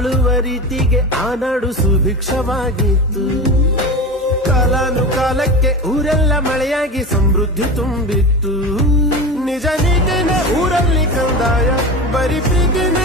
ಬಾಳುವ ರೀತಿಗೆ ಆ ನಾಡು ಸುಭಿಕ್ಷವಾಗಿತ್ತು. ಕಾಲಾನುಕಾಲಕ್ಕೆ ಊರೆಲ್ಲ ಮಳೆಯಾಗಿ ಸಮೃದ್ಧಿ ತುಂಬಿತ್ತು. ನಿಜ ನೀತಿನ ಊರಲ್ಲಿ ಕಂದಾಯ, ಬರೀ ಪ್ರೀತಿನೇ